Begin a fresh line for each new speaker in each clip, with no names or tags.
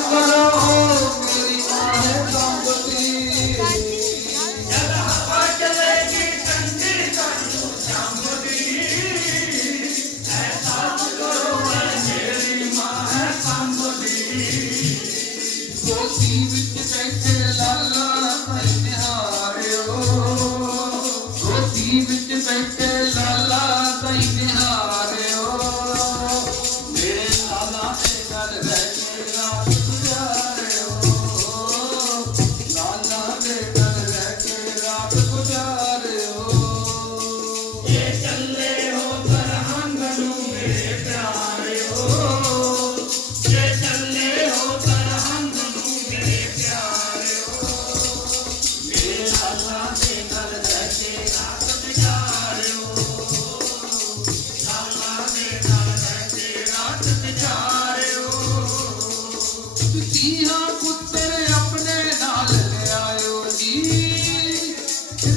Allah.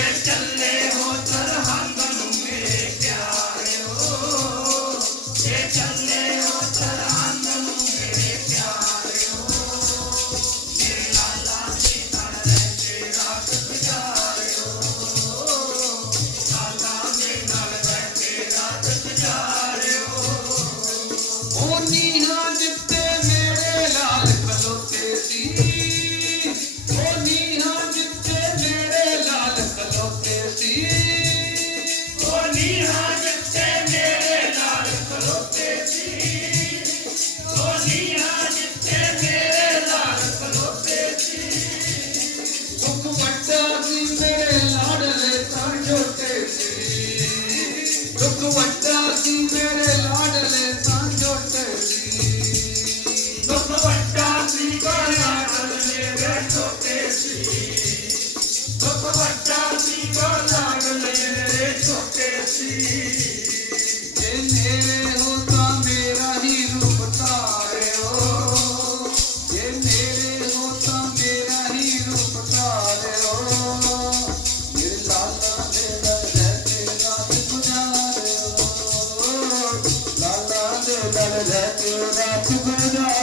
ये चले हो तरह
ਦੁੱਖ ਵੱਡਾ ਸੀ ਮੇਰੇ ਲਾਡਲੇ ਤਾਂ ਜੋਟੇ ਸੀ ਦੁੱਖ ਵੱਡਾ ਸੀ ਮੇਰੇ ਲਾਡਲੇ ਮੇਰੇ ਛੋਟੇ ਸੀ।
ਦੁੱਖ ਵੱਡਾ ਸੀ ਮੇਰੇ ਲਾਡਲੇ ਮੇਰੇ ਛੋਟੇ ਸੀ। i feel that Thank
you.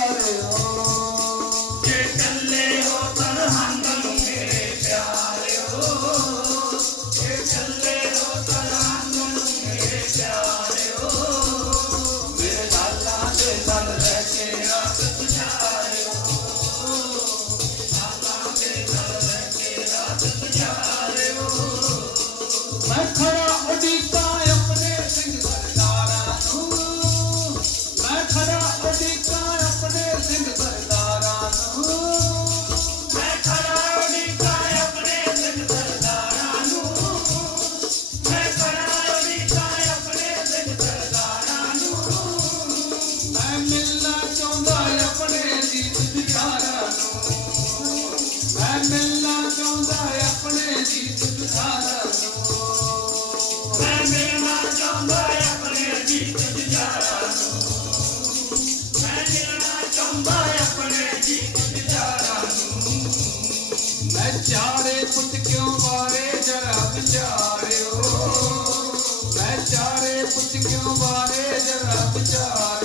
ਚਾਰੇ ਪੁੱਤ ਕਿਉਂ ਮਾਰੇ? ਜਰਾ ਵਿਚਾਰਿਓ। ਮੈਂ ਚਾਰੇ ਪੁੱਤ ਕਿਉਂ ਮਾਰੇ? ਜਰਾ ਵਿਚਾਰਿਓ।